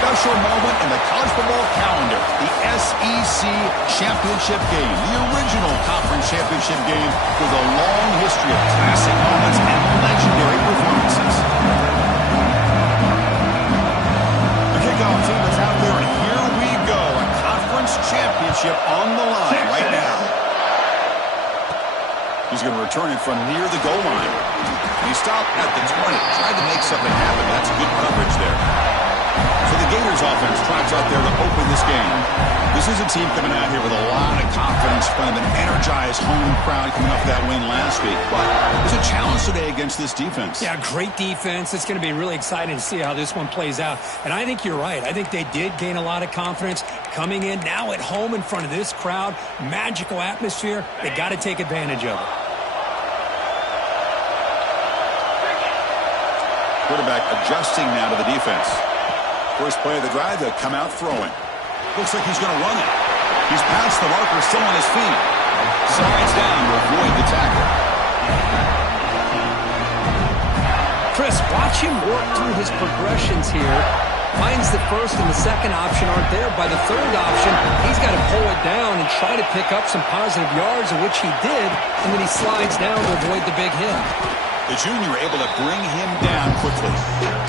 special moment in the college football calendar, the SEC Championship game, the original conference championship game with a long history of classic moments and legendary performances. The kickoff team is out there, and here we go, a conference championship on the line right now. He's going to return it from near the goal line. He stopped at the 20, tried to make something happen. That's good coverage there. So the Gators offense tries out there to open this game. This is a team coming out here with a lot of confidence from an energized home crowd coming off that win last week. But there's a challenge today against this defense. Yeah, great defense. It's going to be really exciting to see how this one plays out. And I think you're right. I think they did gain a lot of confidence coming in now at home in front of this crowd. Magical atmosphere. They got to take advantage of it. Quarterback adjusting now to the defense. First play of the drive, they'll come out throwing. Looks like he's going to run it. He's past the marker, still on his feet. Slides down to avoid the tackle. Chris, watch him work through his progressions here. Finds the first and the second option aren't there. By the third option, he's got to pull it down and try to pick up some positive yards, of which he did, and then he slides down to avoid the big hit. The junior able to bring him down quickly.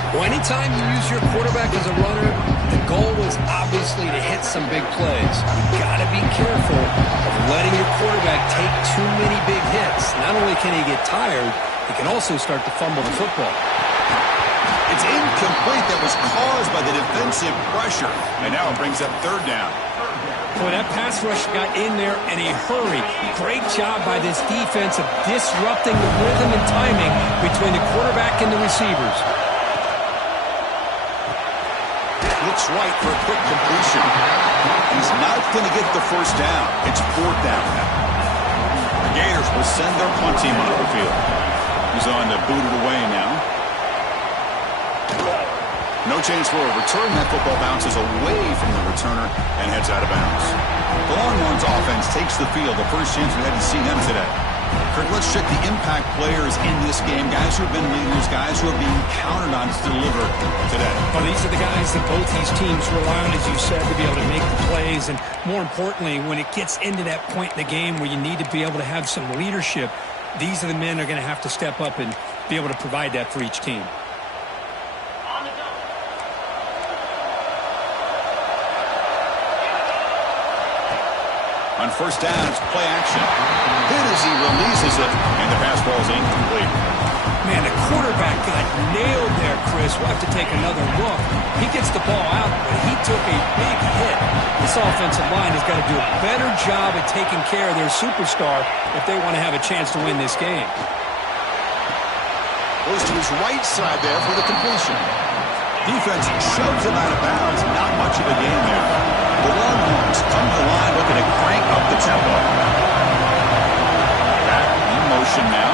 Well, anytime you use your quarterback as a runner, the goal was obviously to hit some big plays. You've got to be careful of letting your quarterback take too many big hits. Not only can he get tired, he can also start to fumble the football. It's incomplete. That was caused by the defensive pressure. And now it brings up third down. Boy, that pass rush got in there in a hurry. Great job by this defense of disrupting the rhythm and timing between the quarterback and the receivers. Looks right for a quick completion. He's not going to get the first down. It's fourth down now. The Gators will send their punt team onto the field. He's on to boot it away now. No chance for a return. That football bounces away from the returner and heads out of bounds. The Longhorns offense takes the field. The first chance we hadn't seen them today. Kurt, let's check the impact players in this game. Guys who have been leaders, guys who are being counted on to deliver today. Well, these are the guys that both these teams rely on, as you said, to be able to make the plays. And more importantly, when it gets into that point in the game where you need to be able to have some leadership, these are the men that are going to have to step up and be able to provide that for each team. On first down, it's play action. Hit as he releases it, and the pass ball is incomplete. Man, the quarterback got nailed there, Chris. We'll have to take another look. He gets the ball out, but he took a big hit. This offensive line has got to do a better job at taking care of their superstar if they want to have a chance to win this game. Goes to his right side there for the completion. Defense shoves him out of bounds. Not much of a game there. The Longhorns come to the line looking to crank up the tempo. Back in motion now.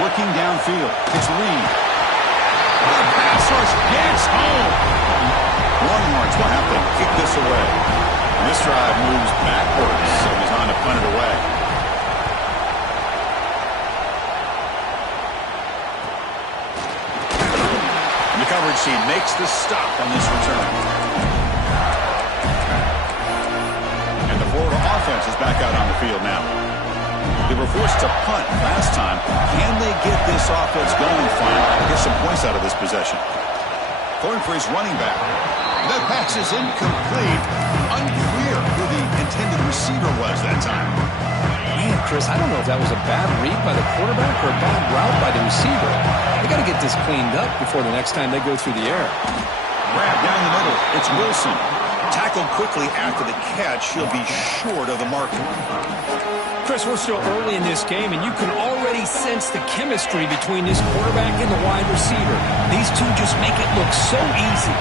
Looking downfield. It's Reed. The pass rush gets home. Longhorns will have to kick this away. This drive moves backwards, so he's on to punt it away. Coverage team makes the stop on this return. And the Florida offense is back out on the field now. They were forced to punt last time. Can they get this offense going finally? Get some points out of this possession. Going for his running back. That pass is incomplete. Unclear who the intended receiver was that time. Man, Chris, I don't know if that was a bad read by the quarterback or a bad route by the receiver. They got to get this cleaned up before the next time they go through the air. Grab down the middle. It's Wilson. Tackled quickly after the catch. He'll be short of the marker. Chris, we're still early in this game, and you can already sense the chemistry between this quarterback and the wide receiver. These two just make it look so easy.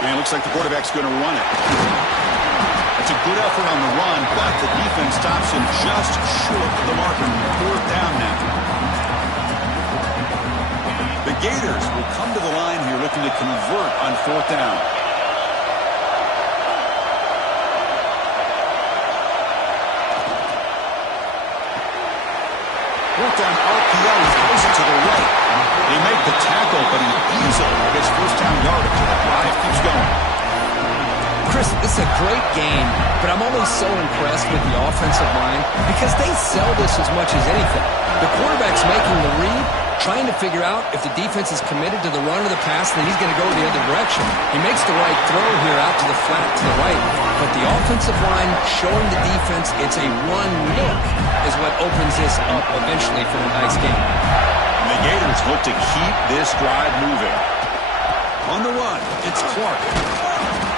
And it looks like the quarterback's going to run it. That's a good effort on the run, but the defense stops him just short of the marker. Fourth down now. The Gators will come to the line here looking to convert on fourth down. Worked on RPO. He throws it to the right. They make the tackle, but he easily gets first down yardage, and the drive keeps going. Chris, this is a great game, but I'm always so impressed with the offensive line because they sell this as much as anything. The quarterback's making the read, trying to figure out if the defense is committed to the run or the pass, then he's going to go the other direction. He makes the right throw here out to the flat to the right, but the offensive line showing the defense it's a run look is what opens this up eventually for a nice game. And the Gators look to keep this drive moving. On the run, it's Clark.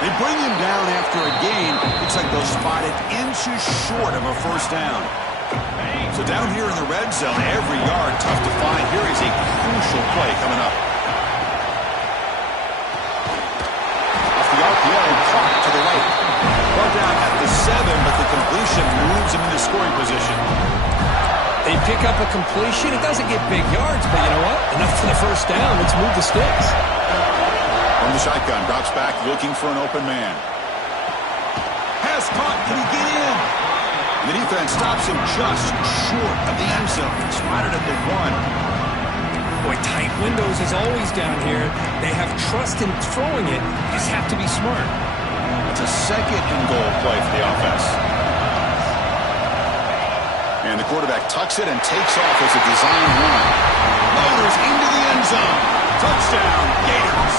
They bring him down after a gain. Looks like they'll spot it inches short of a first down. So down here in the red zone, every yard tough to find. Here is a crucial play coming up. Off the RPO, Clark to the right. Brought down at the 7, but the completion moves him into scoring position. They pick up a completion. It doesn't get big yards, but you know what? Enough for the first down. Let's move the sticks. From the shotgun, drops back, looking for an open man. Pass caught, can he get in? The defense stops him just short of the end zone. Spotted at the 1. Boy, tight windows is always down here. They have trust in throwing it. You just have to be smart. It's a second and goal play for the offense. And the quarterback tucks it and takes off as a design run. Motors into the end zone. Touchdown, Gators.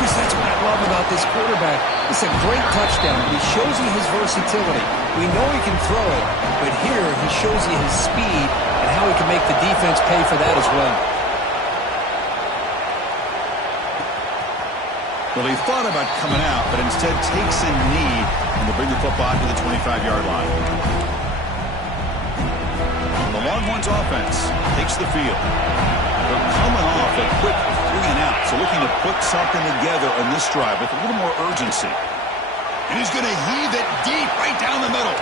Chris, that's what I love about this quarterback. It's a great touchdown. He shows you his versatility. We know he can throw it, but here he shows you his speed and how he can make the defense pay for that as well. Well, he thought about coming out, but instead takes a knee and will bring the football to the 25-yard line. And the Longhorns offense takes the field. They're coming off a quick 3-and-out, so looking to put something together on this drive with a little more urgency. And he's going to heave it deep right down the middle.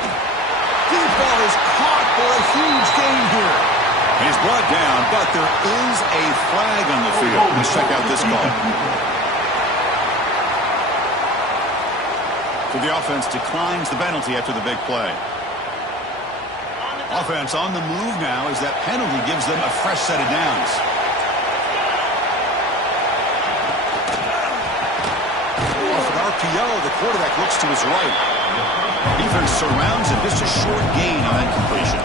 Deep ball is caught for a huge gain here. He's brought down, but there is a flag on the field. Let's check out this call. So the offense declines the penalty after the big play. Offense on the move now as that penalty gives them a fresh set of downs. Off an RPO, the quarterback looks to his right. Defense surrounds him, just a short gain on that completion.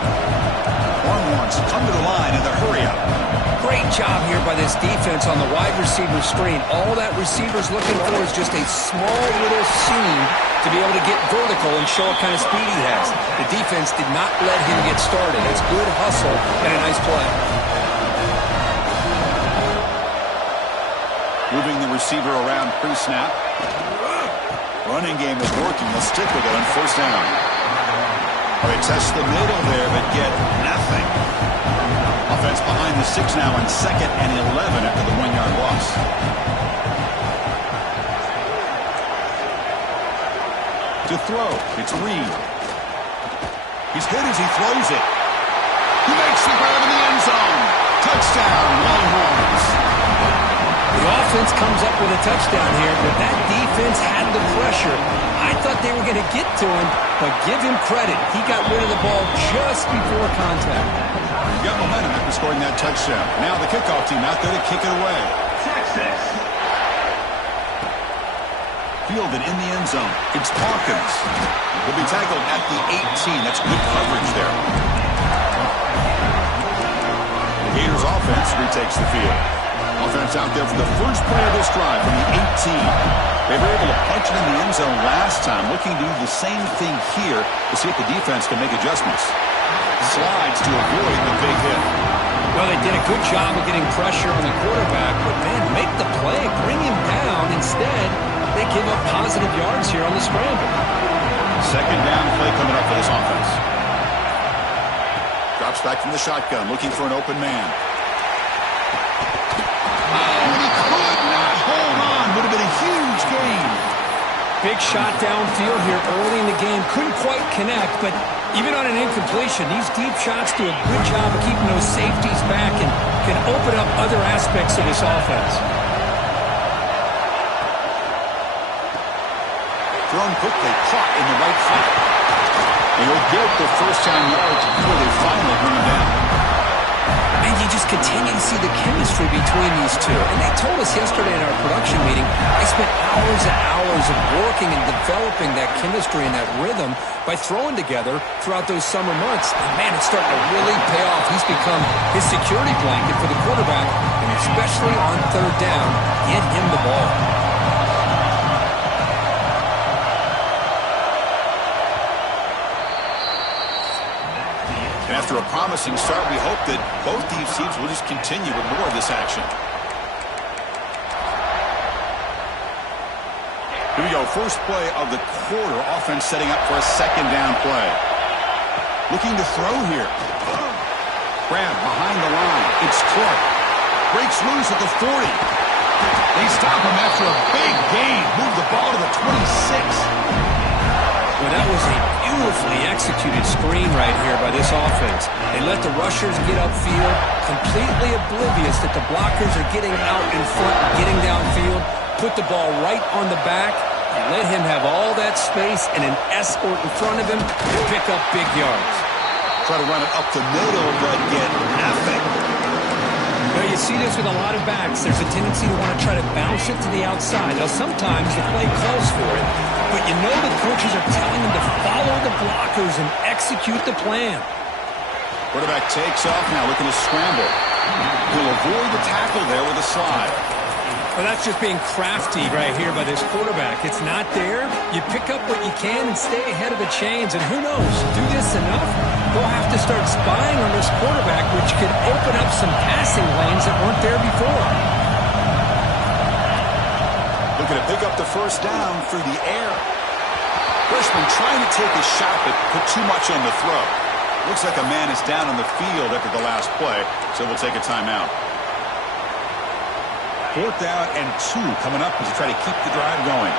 Longhorns come to the line in the hurry up. Great job here by this defense on the wide receiver screen. All that receiver's looking for is just a small little seam to be able to get vertical and show what kind of speed he has. The defense did not let him get started. It's good hustle and a nice play. Moving the receiver around pre-snap. Running game is working. They'll stick with it on first down. They test the middle there, but get nothing. Offense behind the 6 now on 2nd and 11 after the 1-yard loss. To throw, it's Reed. He's hit as he throws it. He makes the grab in the end zone. Touchdown, Longhorns. The offense comes up with a touchdown here, but that defense had the pressure. I thought they were going to get to him, but give him credit. He got rid of the ball just before contact. He got momentum after scoring that touchdown. Now the kickoff team out there to kick it away. Fielded in the end zone. It's Hawkins. Will be tackled at the 18. That's good coverage there. The Gators offense retakes the field. Offense out there for the first play of this drive from the 18. They were able to punch it in the end zone last time, looking to do the same thing here to see if the defense can make adjustments. Slides to avoid the big hit. Well, they did a good job of getting pressure on the quarterback, but man, make the play, bring him down. Instead, they give up positive yards here on the scramble. Second down play coming up for this offense. Drops back from the shotgun, looking for an open man. He could not hold on. Would have been a huge gain. Big shot downfield here early in the game. Couldn't quite connect, but even on an incompletion, these deep shots do a good job of keeping those safeties back and can open up other aspects of this offense. Thrown quickly, caught in the right flat. They will get the first down yards before they finally bring him down. continue to see the chemistry between these two. And they told us yesterday in our production meeting, they spent hours and hours of working and developing that chemistry and that rhythm by throwing together throughout those summer months. And man, it's starting to really pay off. He's become his security blanket for the quarterback, and especially on third down, get him the ball. After a promising start, we hope that both these teams will just continue with more of this action. Here we go. First play of the quarter. Offense setting up for a second down play. Looking to throw here. Grab behind the line. It's Clark. Breaks loose at the 40. They stop him after a big gain. Move the ball to the 26. Well, that was a beautifully executed screen right here by this offense. They let the rushers get upfield, completely oblivious that the blockers are getting out in front and getting downfield, put the ball right on the back, and let him have all that space and an escort in front of him to pick up big yards. Try to run it up the middle, but get nothing. Well, you see this with a lot of backs. There's a tendency to want to try to bounce it to the outside. Now, sometimes the play calls for it, but you know the coaches are telling them to follow the blockers and execute the plan. Quarterback takes off now, looking to scramble. He'll avoid the tackle there with a slide. Well, that's just being crafty right here by this quarterback. It's not there. You pick up what you can and stay ahead of the chains. And who knows, do this enough, they'll have to start spying on this quarterback, which could open up some passing lanes that weren't there before. Looking to pick up the first down through the air. Freshman trying to take a shot, but put too much on the throw. Looks like a man is down on the field after the last play, so we'll take a timeout. 4th down and 2 coming up as you try to keep the drive going.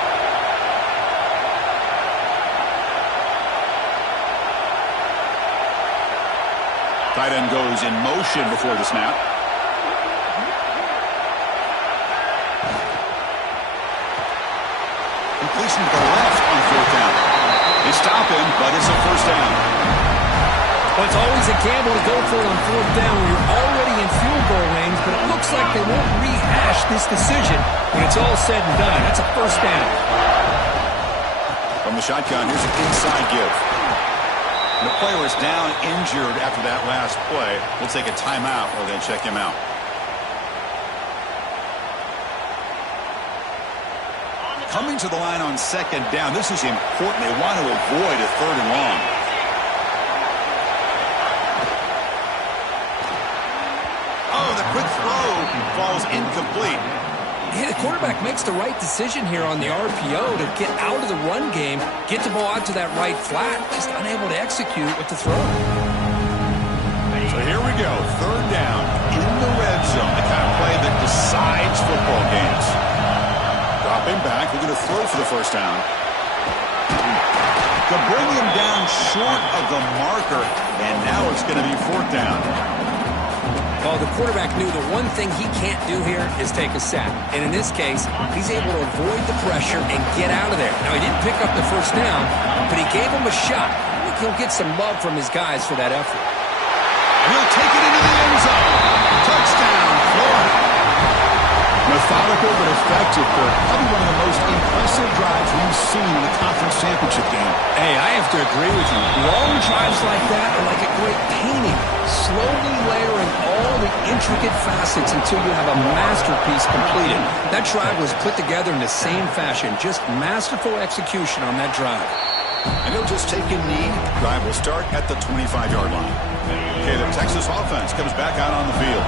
Tight end goes in motion before the snap. Completion to the left on 4th down. They stop him, but it's a first down. Well, it's always a gamble to go for it on 4th down when you're already in field goal range, but it looks like they won't rehash this decision when it's all said and done. That's a first down. From the shotgun, here's an inside give. The player is down injured after that last play. We'll take a timeout or then check him out. Coming to the line on 2nd down. This is important. They want to avoid a 3rd and long. Oh, the quick throw falls incomplete. Yeah, the quarterback makes the right decision here on the RPO to get out of the run game, get the ball out to that right flat, just unable to execute with the throw. So here we go, 3rd down in the red zone, the kind of play that decides football games. Dropping back, we're going to throw for the first down. To bring him down short of the marker, and now it's going to be 4th down. Well, the quarterback knew the one thing he can't do here is take a sack. And in this case, he's able to avoid the pressure and get out of there. Now, he didn't pick up the first down, but he gave him a shot. I think he'll get some love from his guys for that effort. And he'll take it into the end zone. Touchdown, Florida. Methodical but effective, but probably one of the most impressive drives we've seen in the conference championship game. Hey, I have to agree with you. Long drives like that are like a great painting, slowly layering all the intricate facets until you have a masterpiece completed. That drive was put together in the same fashion, just masterful execution on that drive. And he'll just take a knee. Drive will start at the 25-yard line. Okay, the Texas offense comes back out on the field.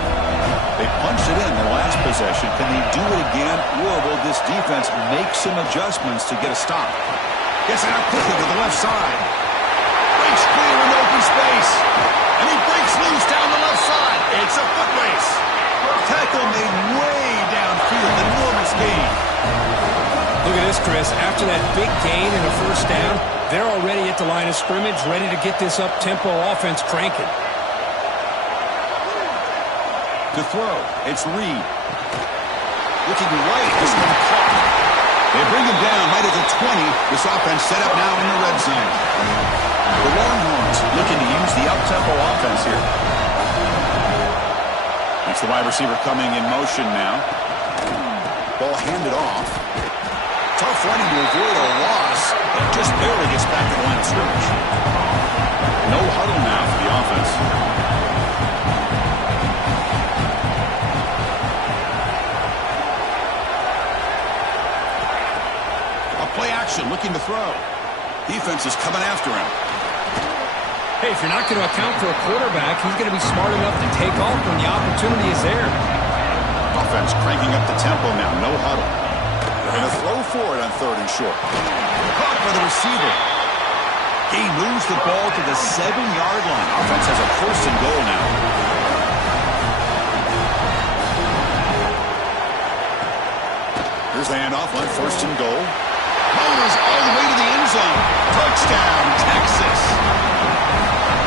They punched it in the last possession. Can they do it again, or will this defense make some adjustments to get a stop? Gets it out quickly to the left side. Breaks clear in open space. And he breaks loose down the left side. It's a foot race. Tackle made way downfield. Enormous gain. Look at this, Chris. After that big gain in the first down, they're already at the line of scrimmage, ready to get this up-tempo offense cranking. To throw, it's Reed. Looking right, this one caught. They bring him down right at the 20. This offense set up now in the red zone. The Longhorns looking to use the up-tempo offense here. That's the wide receiver coming in motion now. Ball handed off. Tough running to avoid a loss. But just barely gets back to the line of scrimmage. No huddle now for the offense. A play action looking to throw. Defense is coming after him. Hey, if you're not going to account for a quarterback, he's going to be smart enough to take off when the opportunity is there. Offense cranking up the tempo now. No huddle. They're going to throw for it on 3rd and short. Caught by the receiver. He moves the ball to the 7-yard line. Offense has a 1st and goal now. Here's the handoff on 1st and goal. Ball is all the way to the end zone. Touchdown, Texas.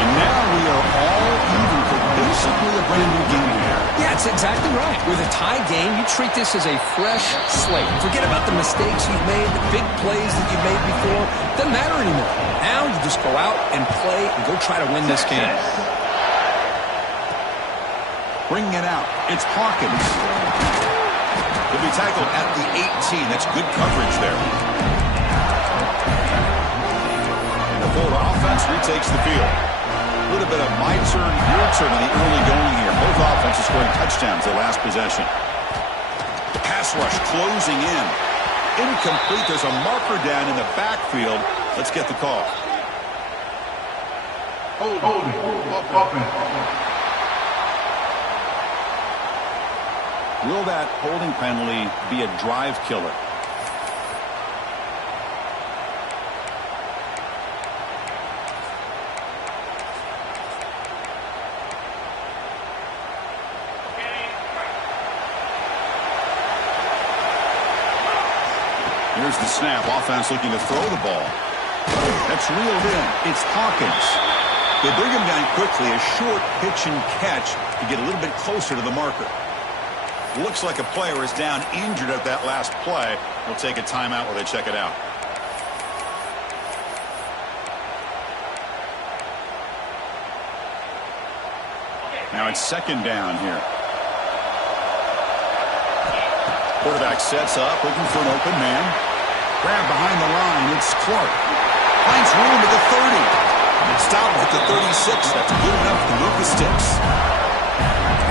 And now we are all even for basically a brand new game here. Yeah, it's exactly right. With a tie game, you treat this as a fresh slate. Forget about the mistakes you've made, the big plays that you've made before. Doesn't matter anymore. Now you just go out and play and go try to win this game. Bringing it out. It's Hawkins. He'll be tackled at the 18. That's good coverage there. And the Florida offense retakes the field. A little bit of my turn, your turn in the early going here. Both offenses scoring touchdowns their last possession. Pass rush closing in. Incomplete. There's a marker down in the backfield. Let's get the call. Will that holding penalty be a drive killer? Here's the snap. Offense looking to throw the ball. That's reeled in. It's Hawkins. They bring him down quickly. A short pitch and catch to get a little bit closer to the marker. Looks like a player is down injured at that last play. We'll take a timeout while they check it out. Now it's 2nd down here. Quarterback sets up, looking for an open man. Grab behind the line. It's Clark. Finds room at the 30. And stopped at the 36. That's good enough to move the sticks.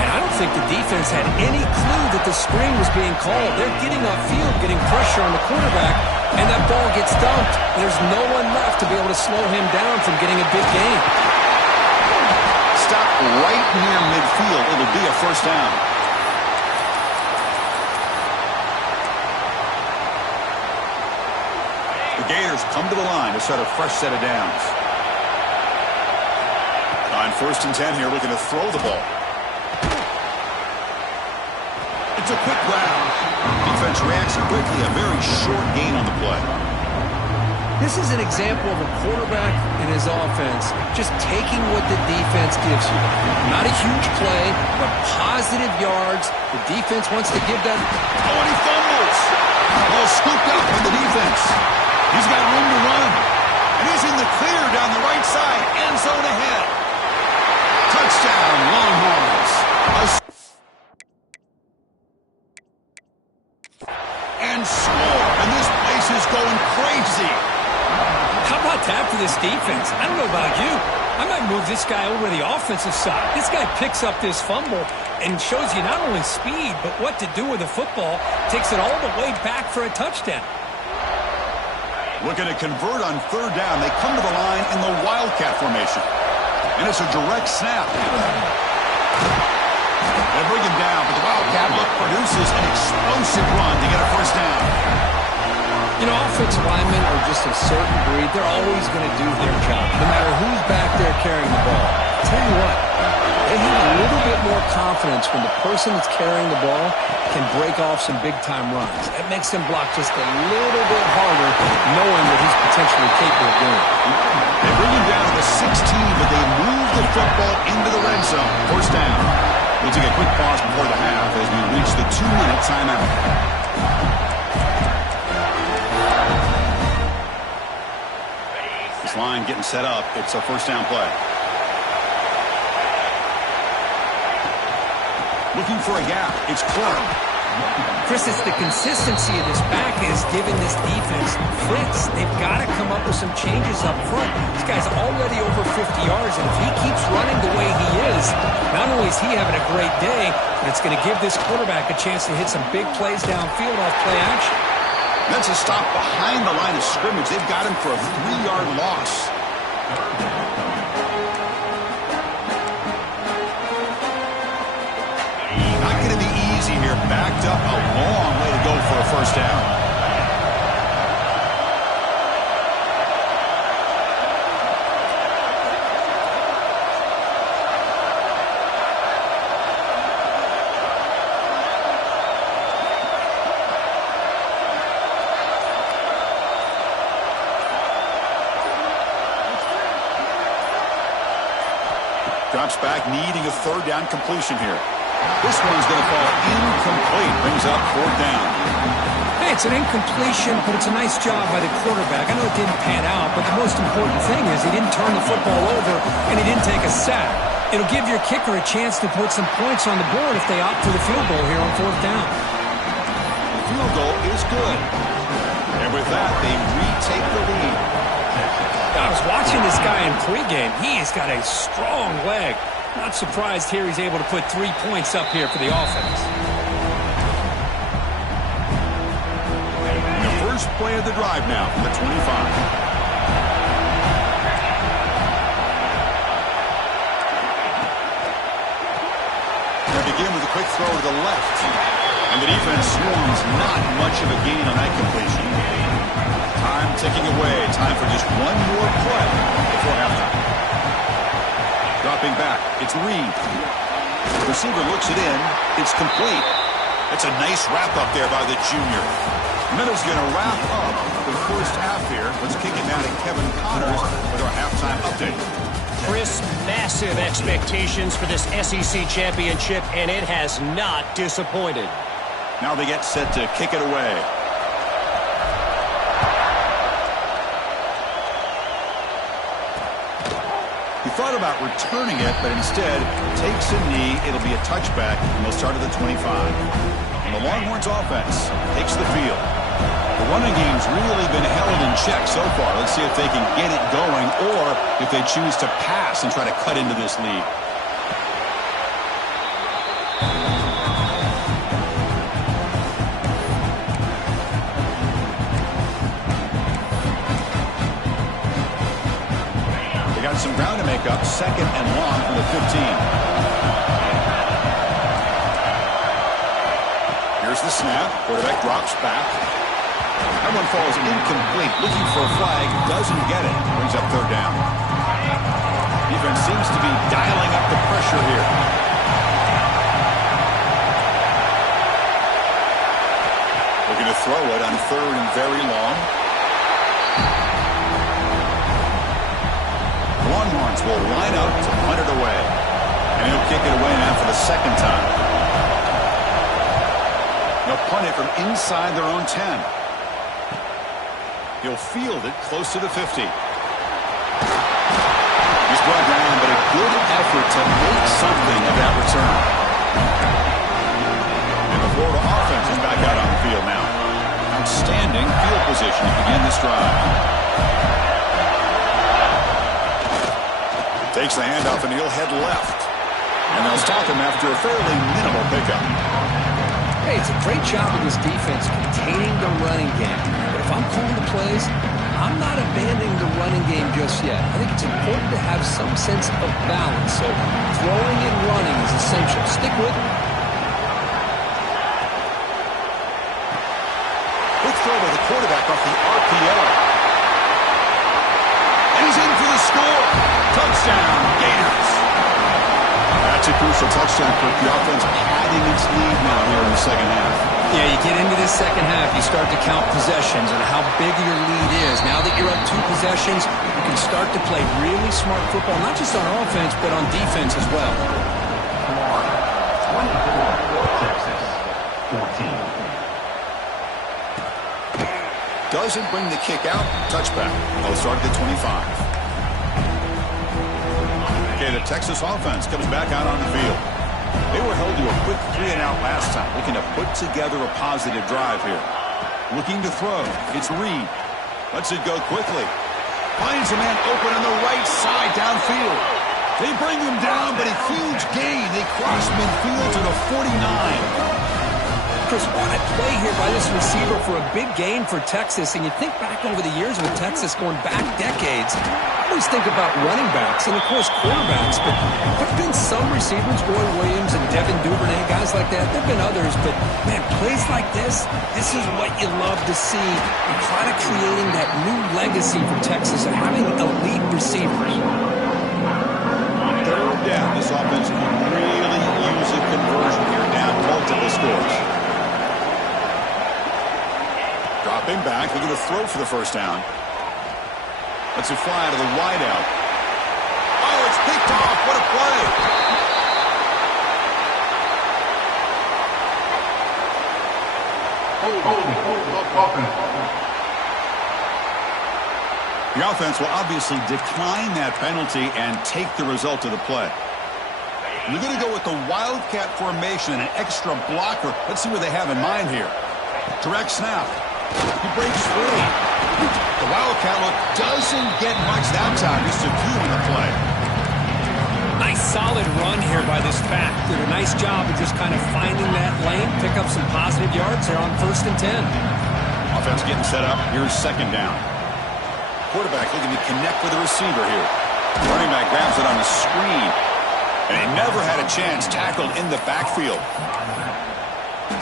And I don't think the defense had any clue that the screen was being called. They're getting upfield, getting pressure on the quarterback, and that ball gets dumped. There's no one left to be able to slow him down from getting a big gain. Stop right near midfield. It'll be a 1st down. The Gators come to the line to start a fresh set of downs. On 1st and 10 here, looking to throw the ball. It's a quick grab. Defense reacts quickly. A very short gain on the play. This is an example of a quarterback and his offense just taking what the defense gives you. Not a huge play, but positive yards. The defense wants to give that. Oh, and he fumbles. Ball scooped up on the defense. He's got room to run. And he's in the clear down the right side. End zone ahead. Touchdown, Longhorns. And score. And this place is going crazy. How about that for this defense? I don't know about you. I might move this guy over to the offensive side. This guy picks up this fumble and shows you not only speed, but what to do with the football. Takes it all the way back for a touchdown. Looking to convert on 3rd down. They come to the line in the Wildcat formation. And it's a direct snap. They bring him down, but the Wildcat look produces an explosive run to get a 1st down. You know, offensive linemen are just a certain breed. They're always going to do their job, no matter who's back there carrying the ball. I'll tell you what, they have a little bit more confidence when the person that's carrying the ball can break off some big-time runs. That makes them block just a little bit harder, knowing what he's potentially capable of doing. They bring him down to the 16, but they move the football into the red zone. 1st down. We'll take a quick pause before the half as we reach the 2-minute timeout. This line getting set up. It's a 1st down play. Looking for a gap. It's Clark. Chris, it's the consistency of this back is giving this defense fits. They've got to come up with some changes up front. This guy's already over 50 yards, and if he keeps running the way he is, not only is he having a great day, but it's going to give this quarterback a chance to hit some big plays downfield off play action. That's a stop behind the line of scrimmage. They've got him for a 3-yard loss. Not going to be easy here. Backed up a long way to go for a first down. Drops back, needing a third down completion here. This one's going to fall incomplete. Brings up fourth down. Hey, it's an incompletion, but it's a nice job by the quarterback. I know it didn't pan out, but the most important thing is he didn't turn the football over and he didn't take a sack. It'll give your kicker a chance to put some points on the board if they opt for the field goal here on fourth down. The field goal is good. And with that, they retake the lead. I was watching this guy in pregame. He's got a strong leg. Not surprised here he's able to put 3 points up here for the offense. The first play of the drive now from the 25. They begin with a quick throw to the left. And the defense swarms. Not much of a gain on that completion. Time ticking away. Time for just one more play before halftime. Dropping back. It's Reed. The receiver looks it in. It's complete. It's a nice wrap-up there by the junior. Middle's going to wrap up the first half here. Let's kick it down to Kevin Connors with our halftime update. Chris, massive expectations for this SEC championship, and it has not disappointed. Now they get set to kick it away. He thought about returning it, but instead takes a knee. It'll be a touchback, and they'll start at the 25. And the Longhorns offense takes the field. The running game's really been held in check so far. Let's see if they can get it going or if they choose to pass and try to cut into this lead. Some ground to make up, second and long from the 15. Here's the snap. Quarterback drops back. That one falls incomplete. Looking for a flag. Doesn't get it. Brings up third down. Defense seems to be dialing up the pressure here. Looking to throw it on third and very long. Longhorns will line up to punt it away. And he'll kick it away now for the second time. They'll punt it from inside their own 10. He'll field it close to the 50. He's brought down, but a good effort to make something of that return. And the Florida offense is back out on the field now. Outstanding field position to begin this drive. Takes the handoff, and he'll head left. And they'll stop him after a fairly minimal pickup. Hey, it's a great job of this defense containing the running game. But if I'm calling the plays, I'm not abandoning the running game just yet. I think it's important to have some sense of balance. So throwing and running is essential. Stick with it. Quick throw by the quarterback off the RPO. And he's in for the score. Touchdown, Gators. That's a crucial touchdown for the offense padding its lead now here in the second half. Yeah, you get into this second half, you start to count possessions and how big your lead is. Now that you're up 2 possessions, you can start to play really smart football, not just on offense, but on defense as well. 24, Texas 14. Doesn't bring the kick out. Touchback. They'll start at the 25. Okay, the Texas offense comes back out on the field. They were held to a quick 3-and-out last time, looking to put together a positive drive here. Looking to throw. It's Reed. Lets it go quickly. Finds a man open on the right side downfield. They bring him down, but a huge gain. They cross midfield to the 49. Chris, what a play here by this receiver for a big gain for Texas. And you think back over the years with Texas going back decades, I always think about running backs and, of course, quarterbacks. But there have been some receivers, Roy Williams and Devin Duvernay, guys like that. There have been others. But, man, plays like this is what you love to see. And kind of creating that new legacy for Texas of having elite receivers. Third down. This offense can really use a conversion here. Down multiple scores. Dropping back, looking to throw for the first down. Lets it fly to the wideout. Oh, it's picked off. What a play. The offense will obviously decline that penalty and take the result of the play. We're going to go with the Wildcat formation and an extra blocker. Let's see what they have in mind here. Direct snap. He breaks free. The Wildcat look doesn't get much that time. Just a few in the play. Nice solid run here by this back. Did a nice job of just kind of finding that lane, pick up some positive yards there on 1st and 10. Offense getting set up. Here's 2nd down. Quarterback looking to connect with the receiver here. Running back grabs it on the screen. And he never had a chance tackled in the backfield.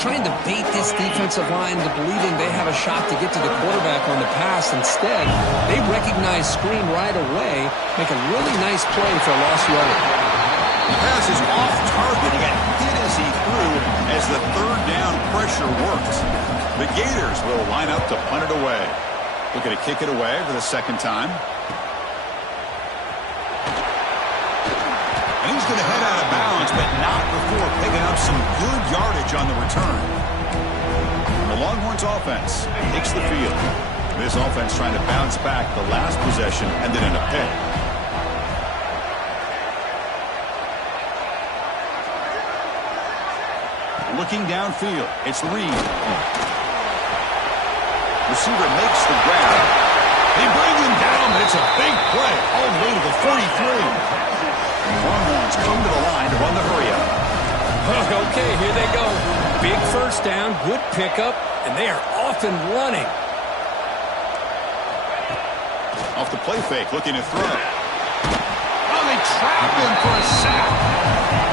Trying to bait this defensive line into believing they have a shot to get to the quarterback on the pass. Instead, they recognize screen right away, make a really nice play for a lost yardage. The pass is off target. He got hit as he threw as the 3rd down pressure worked. The Gators will line up to punt it away. Looking to kick it away for the 2nd time. And he's going to head out of bounds, but not before picking up some good yardage on the return. And the Longhorns offense takes the field. This offense trying to bounce back the last possession and then in a pick. Looking downfield, it's Reed. Receiver makes the grab. They bring him down, but it's a big play all the way to the 43. Longhorns come to the line to run the hurry-up. Okay, here they go. Big 1st down, good pickup, and they are off and running. Off the play fake, looking to throw. Oh, they trap him for a sack.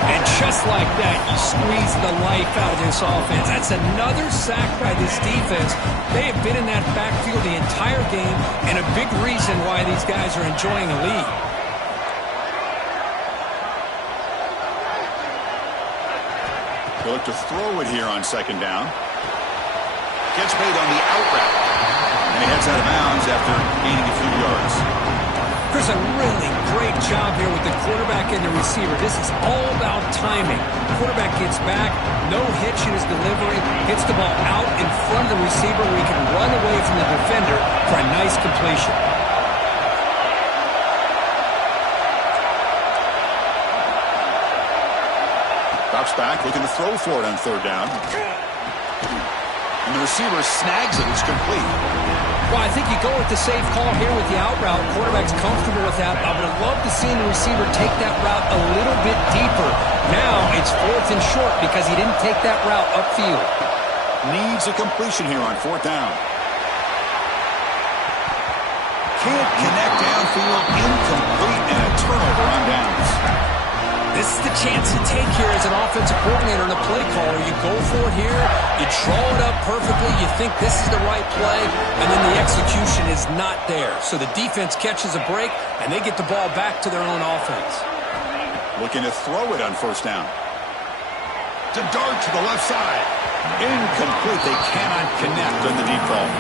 And just like that, you squeeze the life out of this offense. That's another sack by this defense. They have been in that backfield the entire game, and a big reason why these guys are enjoying a lead. They look to throw it here on 2nd down. Gets made on the out route. And he heads out of bounds after gaining a few yards. Chris, a really great job here with the quarterback and the receiver. This is all about timing. Quarterback gets back, no hitch in his delivery, hits the ball out in front of the receiver where he can run away from the defender for a nice completion. Drops back, looking to throw for it on 3rd down. And the receiver snags it. It's complete. Well, I think you go with the safe call here with the out route. Quarterback's comfortable with that. I would have loved to see the receiver take that route a little bit deeper. Now it's 4th and short because he didn't take that route upfield. Needs a completion here on 4th down. Can't connect downfield. Incomplete and a turnover on downs. This is the chance you take here as an offensive coordinator and a play caller. You go for it here, you draw it up perfectly, you think this is the right play, and then the execution is not there. So the defense catches a break, and they get the ball back to their own offense. Looking to throw it on 1st down. To dart to the left side. Incomplete. They cannot connect on the deep ball.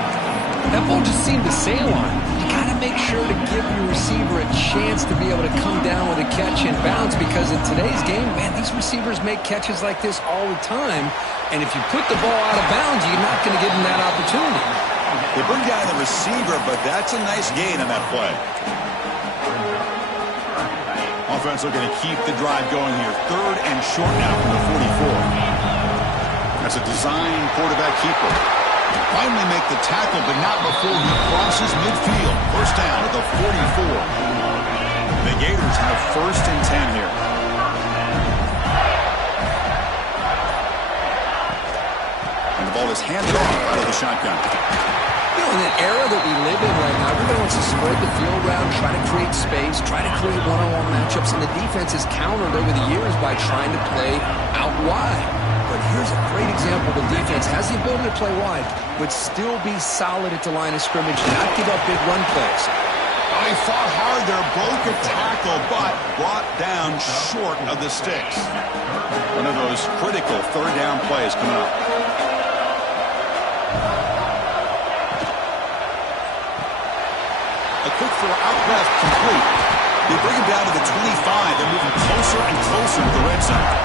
That ball just seemed to sail on. You got to make sure to give your receiver a chance to be able to come down with a catch and bounce, because in today's game, man, these receivers make catches like this all the time. And if you put the ball out of bounds, you're not going to give them that opportunity. They bring down the receiver, but that's a nice gain on that play. Off defense looking to keep the drive going here. 3rd and short now from the 44. That's a design quarterback keeper. Finally make the tackle, but not before he crosses midfield. First down at the 44. The Gators have 1st and 10 here. And the ball is handed off out of the shotgun. In an era that we live in right now, everybody wants to spread the field around, try to create space, try to create one-on-one matchups, and the defense has countered over the years by trying to play out wide. But here's a great example. The defense has the ability to play wide, but still be solid at the line of scrimmage, not give up big run plays. He fought hard there, broke a tackle, but brought down short of the sticks. One of those critical 3rd down plays coming up. A quick throw out left, complete. They bring him down to the 25. They're moving closer and closer to the red zone.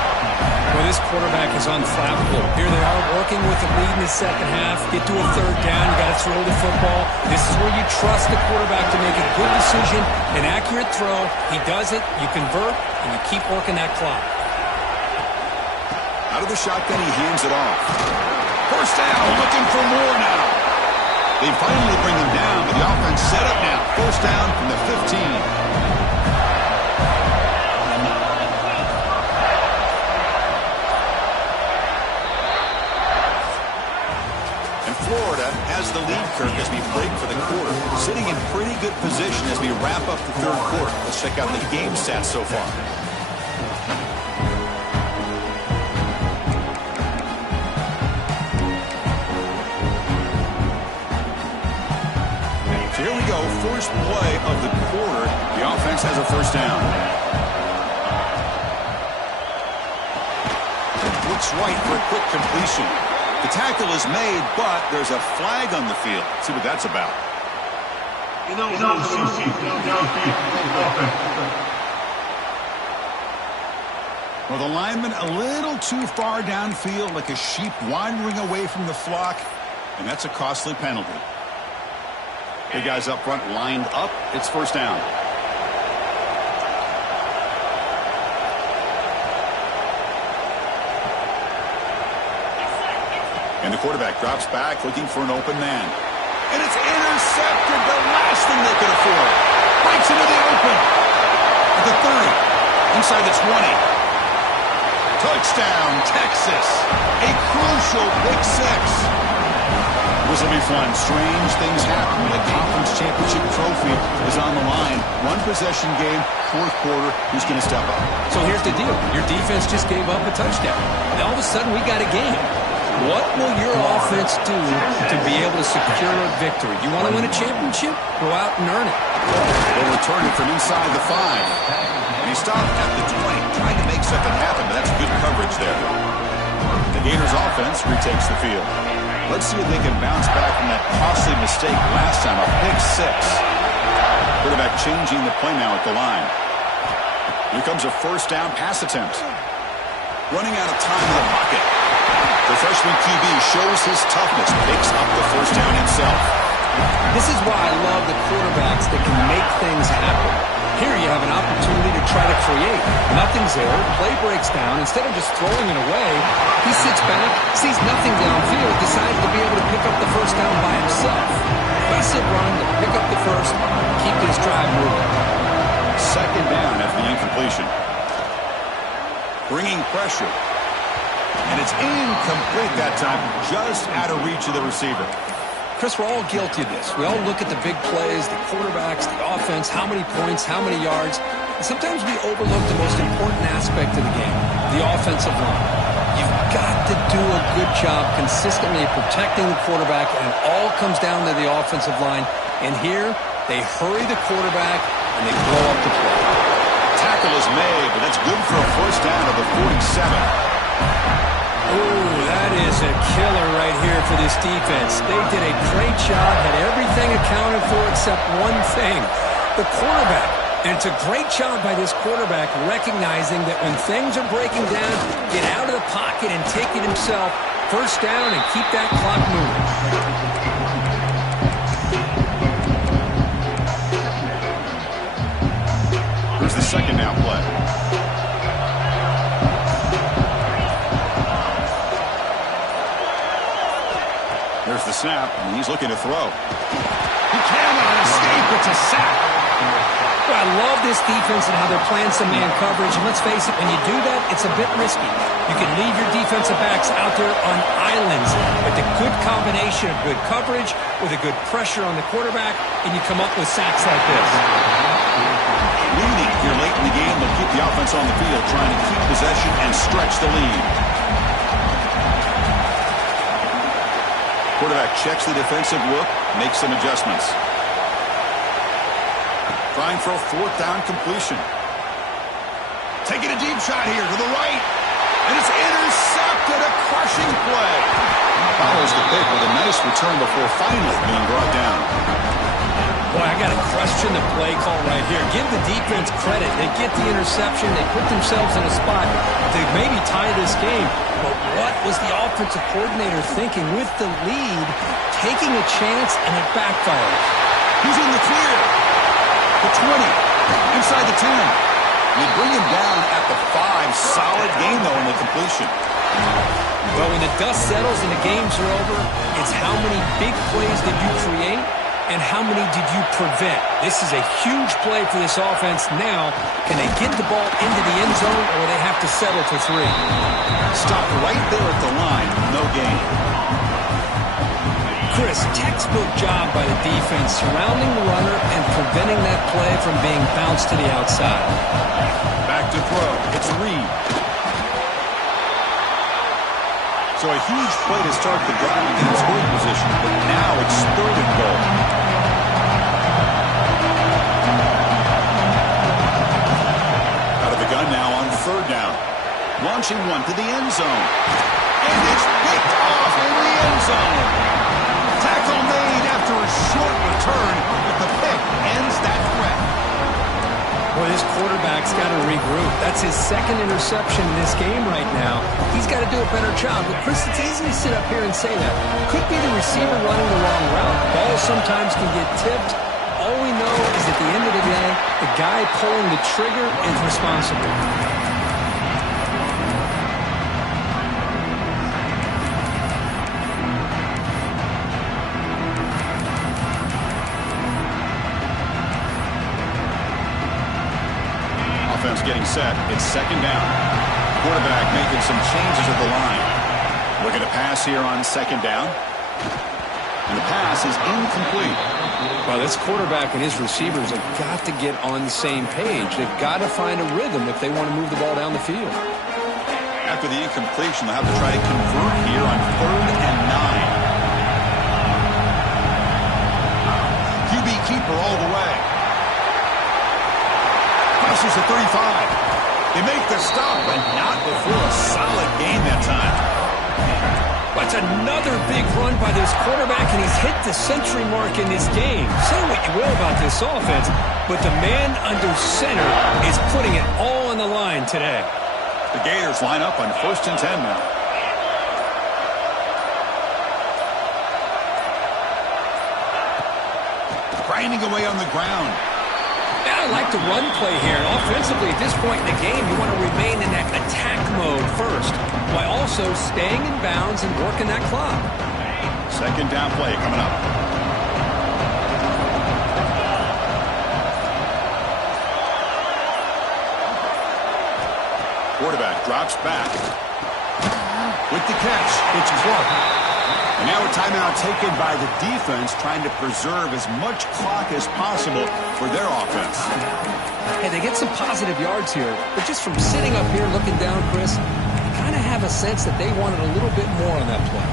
Well, this quarterback is unflappable. Here they are working with a lead in the second half. Get to a 3rd down. You got to throw the football. This is where you trust the quarterback to make a good decision, an accurate throw. He does it. You convert, and you keep working that clock. Out of the shotgun, he hands it off. First down, looking for more now. They finally bring him down, but the offense set up now. First down from the 15. And Florida has the lead, Kirk, as we break for the quarter. Sitting in pretty good position as we wrap up the 3rd quarter. Let's check out the game stats so far. Here we go, first play of the quarter. The offense has a first down. Looks right for a quick completion. The tackle is made, but there's a flag on the field. Let's see what that's about. Well, the lineman a little too far downfield, like a sheep wandering away from the flock, and that's a costly penalty. The guys up front lined up. It's first down. And the quarterback drops back looking for an open man. And it's intercepted. The last thing they could afford. Breaks into the open. At the 30. Inside the 20. Touchdown, Texas. A crucial pick six. This will be fun. Strange things happen when a conference championship trophy is on the line. One possession game, 4th quarter. Who's going to step up? So here's the deal. Your defense just gave up a touchdown. And all of a sudden, we got a game. What will your offense do to be able to secure a victory? You want to win a championship? Go out and earn it. They'll return it from inside the 5. And he stopped at the 20, trying to make something happen, but that's good coverage there. The Gators offense retakes the field. Let's see if they can bounce back from that costly mistake last time, a pick six. Quarterback changing the play now at the line. Here comes a first down pass attempt. Running out of time in the pocket. The freshman QB shows his toughness, picks up the first down himself. This is why I love the quarterbacks that can make things happen. Here you have an opportunity to try to create. Nothing's there. Play breaks down. Instead of just throwing it away, he sits back, sees nothing downfield, decides to be able to pick up the first down by himself. Basic run to pick up the first, keep this drive moving. Second down after the incompletion. Bringing pressure. And it's incomplete that time, just out of reach of the receiver. Chris, we're all guilty of this. We all look at the big plays, the quarterbacks, the offense, how many points, how many yards. And sometimes we overlook the most important aspect of the game, the offensive line. You've got to do a good job consistently protecting the quarterback, and it all comes down to the offensive line. And here, they hurry the quarterback, and they blow up the play. Tackle is made, but that's good for a first down of the 47. Ooh, that is a killer right here for this defense. They did a great job, had everything accounted for except one thing, the quarterback. And it's a great job by this quarterback recognizing that when things are breaking down, get out of the pocket and take it himself. First down and keep that clock moving. Here's the second down play. snap, and he's looking to throw. He can on escape. It's a sack. Well, I love this defense and how they're playing some man coverage. And let's face it, when you do that, it's a bit risky. You can leave your defensive backs out there on islands. But the good combination of good coverage with a good pressure on the quarterback, and you come up with sacks like this. Leading here late in the game, they'll keep the offense on the field, trying to keep possession and stretch the lead. Quarterback checks the defensive look, makes some adjustments. Trying for a fourth down completion. Taking a deep shot here to the right. And it's intercepted. A crushing play. Follows the pick with a nice return before finally being brought down. Boy, I got to question the play call right here. Give the defense credit. They get the interception. They put themselves in a spot to maybe tie this game. But what was the offensive coordinator thinking with the lead, taking a chance, and it backfired? He's in the clear. The 20, inside the 10. They bring him down at the 5. Solid game, though, in the completion. Well, when the dust settles and the games are over, it's how many big plays did you create and how many did you prevent? This is a huge play for this offense. Now, can they get the ball into the end zone or they have to settle for 3? Stopped right there at the line. No gain. Chris, textbook job by the defense surrounding the runner and preventing that play from being bounced to the outside. Back to throw. It's Reed. So a huge play to start the drive and get in scoring position, but now it's 3rd and goal. Out of the gun now on 3rd down. Launching one to the end zone. And it's picked off in the end zone. Tackle made after a short return, but the pick ends that threat. Boy, this quarterback's got to regroup. That's his 2nd interception in this game right now. He's got to do a better job. But, Chris, it's easy to sit up here and say that. Could be the receiver running the wrong route. Balls sometimes can get tipped. All we know is at the end of the day, the guy pulling the trigger is responsible. Offense getting set. It's 2nd down. Quarterback making some changes at the line. Looking to pass here on 2nd down. And the pass is incomplete. Well, this quarterback and his receivers have got to get on the same page. They've got to find a rhythm if they want to move the ball down the field. After the incompletion, they'll have to try to convert here on 3rd and 9. QB keeper all the way. Crosses the 35. They make the stop, but not before a solid game that time. That's another big run by this quarterback, and he's hit the century mark in this game. Say what you will about this offense, but the man under center is putting it all on the line today. The Gators line up on 1st and 10 now. Grinding away on the ground. Yeah, I like the run play here. And offensively, at this point in the game, you want to remain in that attack mode first, while also staying in bounds and working that clock. 2nd down play coming up. Quarterback drops back. With the catch, it's Clark. And now a timeout taken by the defense, trying to preserve as much clock as possible for their offense. Hey, they get some positive yards here, but just from sitting up here looking down, Chris, I kind of have a sense that they wanted a little bit more on that play.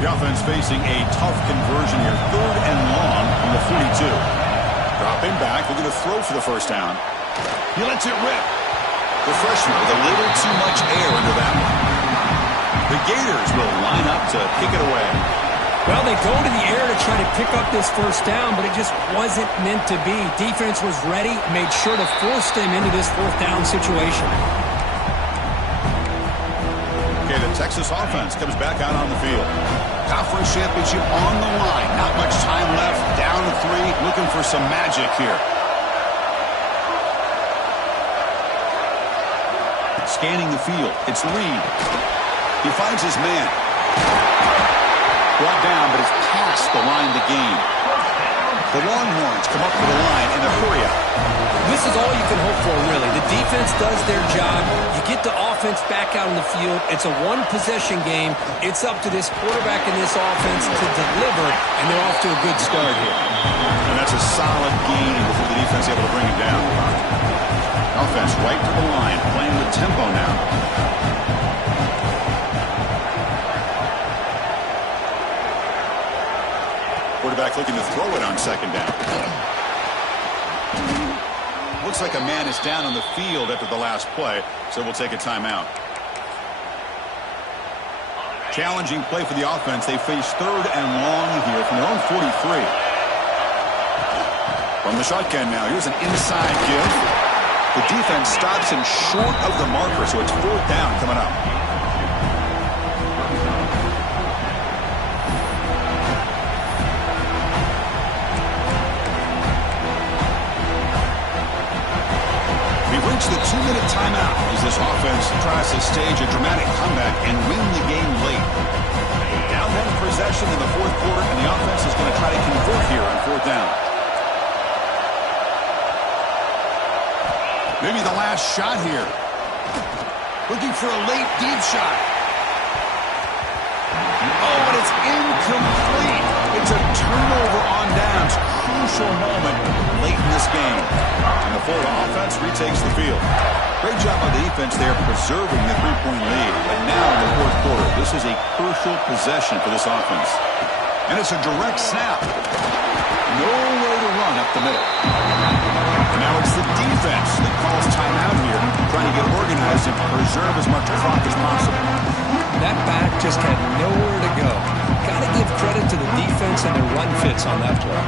The offense facing a tough conversion here, 3rd and long from the 42. Dropping back, looking to throw for the 1st down. He lets it rip. The freshman with a little too much air under that one. The Gators will line up to kick it away. Well, they go to the air to try to pick up this 1st down, but it just wasn't meant to be. Defense was ready, made sure to force them into this 4th down situation. Okay, the Texas offense comes back out on the field. Conference championship on the line. Not much time left. Down to 3. Looking for some magic here. Scanning the field. It's Reed. He finds his man. brought down, but it's past the line to gain. The Longhorns come up to the line in a hurry up. This is all you can hope for, really. The defense does their job. You get the offense back out on the field. It's a one-possession game. It's up to this quarterback and this offense to deliver, and they're off to a good start here. And that's a solid gain before the defense able to bring it down. Offense right to the line, playing with tempo now. Quarterback looking to throw it on second down. Looks like a man is down on the field after the last play, so we'll take a timeout. Challenging play for the offense. They face third and long here from their own 43. From the shotgun now, here's an inside give. The defense stops him short of the marker, so it's fourth down coming up. The 2-minute timeout as this offense tries to stage a dramatic comeback and win the game late. Now one possession in the fourth quarter, and the offense is going to try to convert here on fourth down. Maybe the last shot here. Looking for a late deep shot. Oh, and it's incomplete. It's a turnover on downs. Crucial moment late in this game. And the Florida offense retakes the field. Great job on the defense there preserving the three-point lead. But now in the fourth quarter, this is a crucial possession for this offense. And it's a direct snap. Nowhere to run up the middle. And now it's the defense that calls timeout here, trying to get organized and preserve as much clock as possible. That back just had nowhere to go. Got to give credit to the defense and their run fits on that play.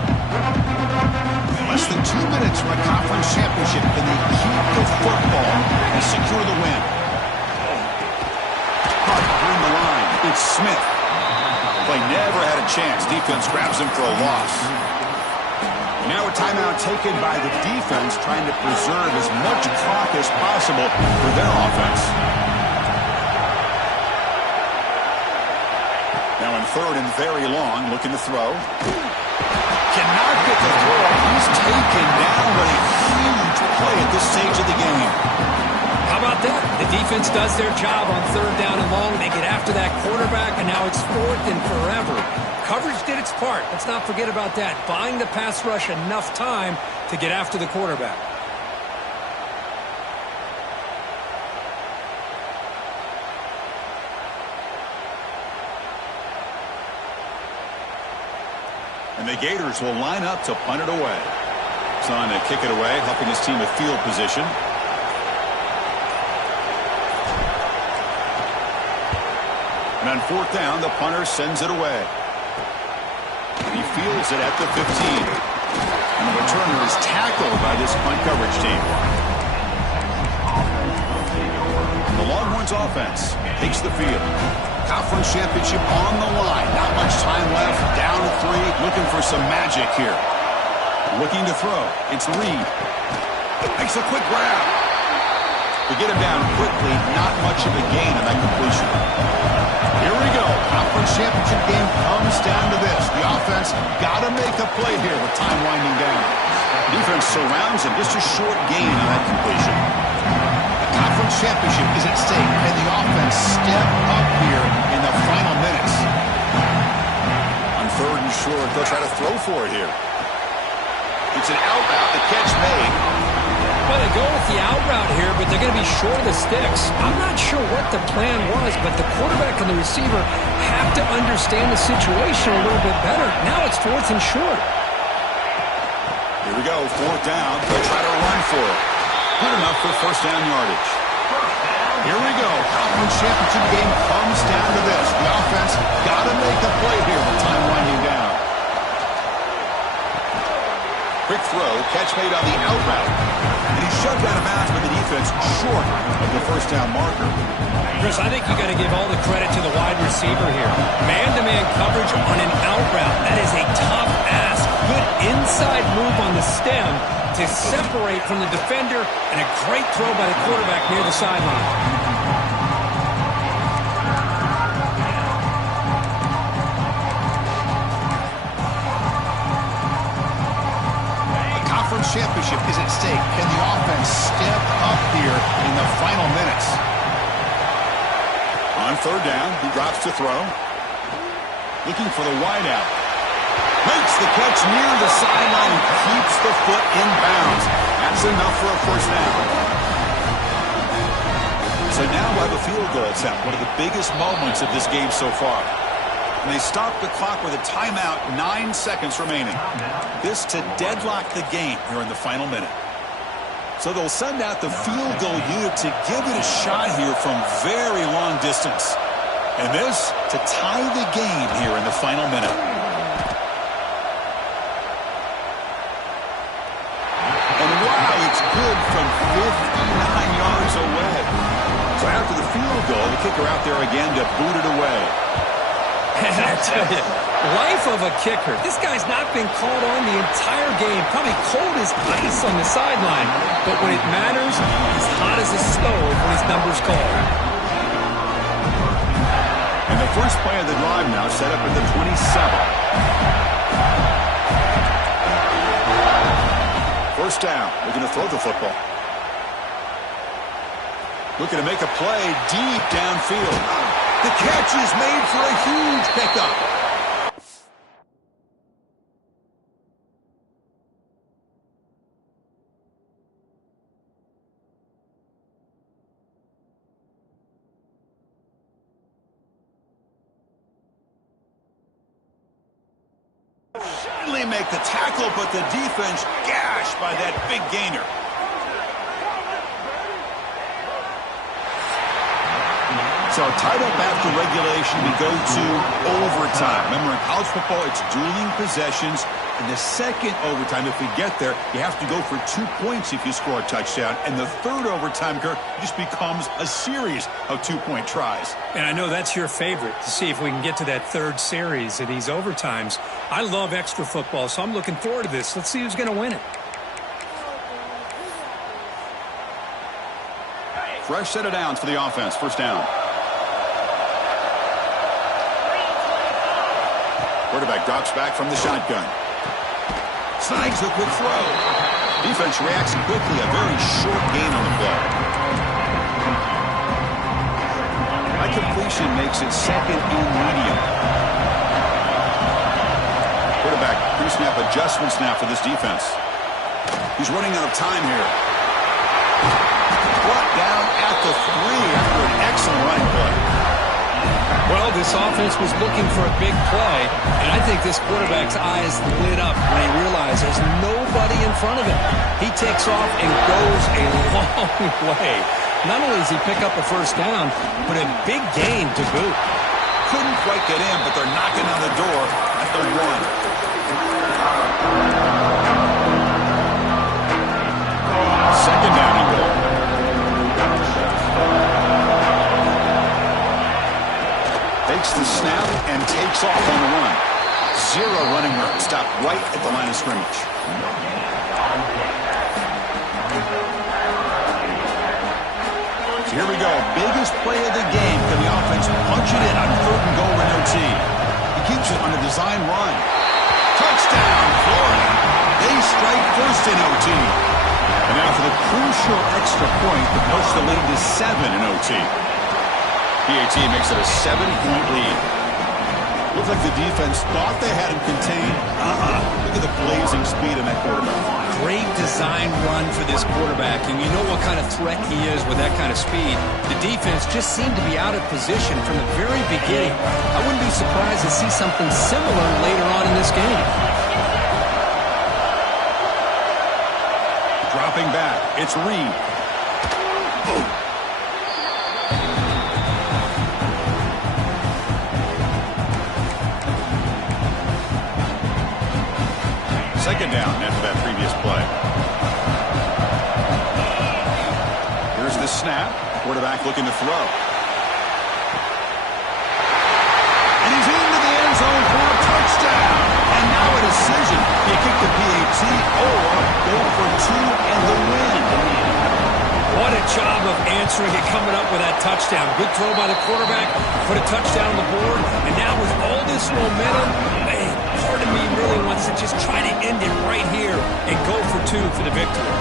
Less than 2 minutes from a conference championship, and they keep the football and secure the win. Behind the line, it's Smith. Play never had a chance. Defense grabs him for a loss. Now a timeout taken by the defense, trying to preserve as much clock as possible for their offense. Now in third and very long, looking to throw. Cannot get the throw. He's taken down with a huge play at this stage of the game. How about that? The defense does their job on third down and long. They get after that quarterback, and now it's fourth and forever. Coverage did its part. Let's not forget about that. Buying the pass rush enough time to get after the quarterback. And the Gators will line up to punt it away. Son to kick it away, helping his team with field position. And on fourth down, the punter sends it away. He fields it at the 15. And the returner is tackled by this punt coverage team. The Longhorns offense takes the field. Conference championship on the line. Not much time left. Down 3. Looking for some magic here. Looking to throw. It's Reed. Makes a quick grab. To get him down quickly, not much of a gain on that completion. Here we go. Conference championship game comes down to this. The offense got to make a play here with time winding down. Defense surrounds him. Just a short gain on that completion. Conference championship is at stake, and the offense step up here in the final minutes. On third and short, they'll try to throw for it here. It's an out route, the catch made. Well, they go with the out route here, but they're going to be short of the sticks. I'm not sure what the plan was, but the quarterback and the receiver have to understand the situation a little bit better. Now it's fourth and short. Here we go, fourth down. They'll try to run for it. Good enough for first down yardage. Here we go. Conference championship game comes down to this. The offense got to make a play here with time winding down. Quick throw, catch made on the out route. And he's shoved out of bounds with the defense short of the first down marker. Chris, I think you got to give all the credit to the wide receiver here. Man-to-man coverage on an out route. That is a tough ask. Good inside move on the stem to separate from the defender, and a great throw by the quarterback near the sideline. On third down, he drops to throw. Looking for the wide out. Makes the catch near the sideline and keeps the foot in bounds. That's enough for a first down. So now we have a field goal attempt, one of the biggest moments of this game so far. And they stop the clock with a timeout, 9 seconds remaining. This to deadlock the game here in the final minute. So they'll send out the field goal unit to give it a shot here from very long distance. And this to tie the game here in the final minute. And wow, it's good from 59 yards away. So after the field goal, the kicker out there again to boot it away. And I tell you, life of a kicker. This guy's not been called on the entire game. Probably cold as ice on the sideline. But when it matters, he's hot as a stove when his number's called. And the first play of the drive now set up at the 27. First down. They're going to throw the football. Looking to make a play deep downfield. The catch is made for a huge pickup. Finally make the tackle, but the defense gashed by that big gainer. So tied up after regulation, we go to overtime. Remember, in college football, it's dueling possessions. In the second overtime, if we get there, you have to go for 2 points if you score a touchdown. And the third overtime, Kirk, just becomes a series of 2-point tries. And I know that's your favorite, to see if we can get to that third series of these overtimes. I love extra football, so I'm looking forward to this. Let's see who's going to win it. Fresh set of downs for the offense. First down. Quarterback drops back from the shotgun. Snags the quick throw. Defense reacts quickly. A very short gain on the play. High completion makes it second and medium. Quarterback pre-snap adjustments now for this defense. He's running out of time here. Brought down at the 3 after an excellent running play. Well, this offense was looking for a big play, and I think this quarterback's eyes lit up when he realized there's nobody in front of him. He takes off and goes a long way. Not only does he pick up a first down, but a big gain to boot. Couldn't quite get in, but they're knocking on the door at the 1. Second down and goal. Takes the snap and takes off on the run. 0 running room. Stopped right at the line of scrimmage. So here we go. Biggest play of the game. Can the offense punch it in on third and goal in OT? He keeps it on a design run. Touchdown, Florida. They strike first in OT. And now for the crucial extra point to push the lead to 7 in OT. PAT makes it a 7-point lead. Looks like the defense thought they had him contained. Look at the blazing speed of that quarterback. Great design run for this quarterback, and you know what kind of threat he is with that kind of speed. The defense just seemed to be out of position from the very beginning. I wouldn't be surprised to see something similar later on in this game. Dropping back, it's Reed. Second down after that previous play. Here's the snap. Quarterback looking to throw. And he's into the end zone for a touchdown. And now a decision. You kick the PAT or go for 2 and the win. What a job of answering and coming up with that touchdown. Good throw by the quarterback. Put a touchdown on the board. And now with all this momentum, man, part of me really wants to just try to end it right here and go for 2 for the victory.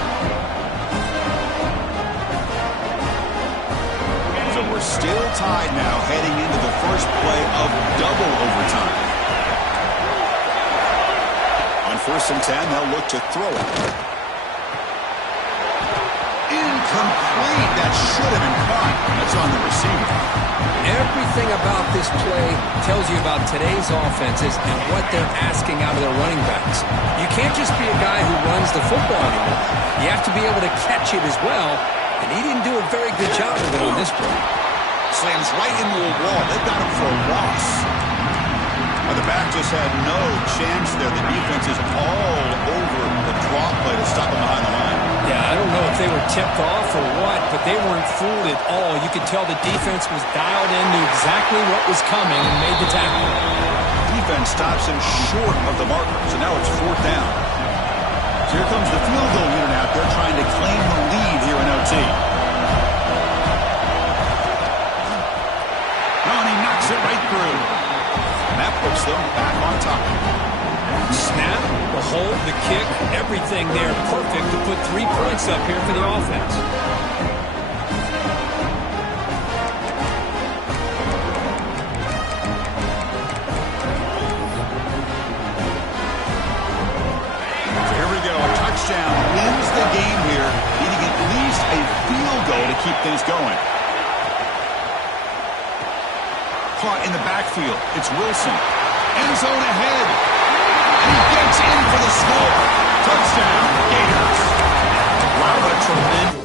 So we're still tied now heading into the first play of double overtime. On 1st and 10, they'll look to throw it. Incomplete. That should have been caught. That's on the receiver. Everything about this play tells you about today's offenses and what they're asking out of their running backs. You can't just be a guy who runs the football anymore. You have to be able to catch it as well, and he didn't do a very good job of it on this play. Slams right into a wall. They've got him for a loss. Well, the back just had no chance there. The defense is all over the draw play to stop him behind the line. Yeah, I don't know if they were tipped off or what, but they weren't fooled at all. You could tell the defense was dialed in, knew exactly what was coming, and made the tackle. Defense stops him short of the marker, so now it's 4th down. So here comes the field goal unit out there trying to claim the lead here in OT. Oh, and he knocks it right through. And that puts them back on top. Snap, the hold, the kick, everything there perfect to put 3 points up here for the offense. So here we go. A touchdown wins the game here, needing at least a field goal to keep things going. Caught in the backfield. It's Wilson. End zone ahead. And he gets in for the score. Touchdown, Gators. Wow, what a tremendous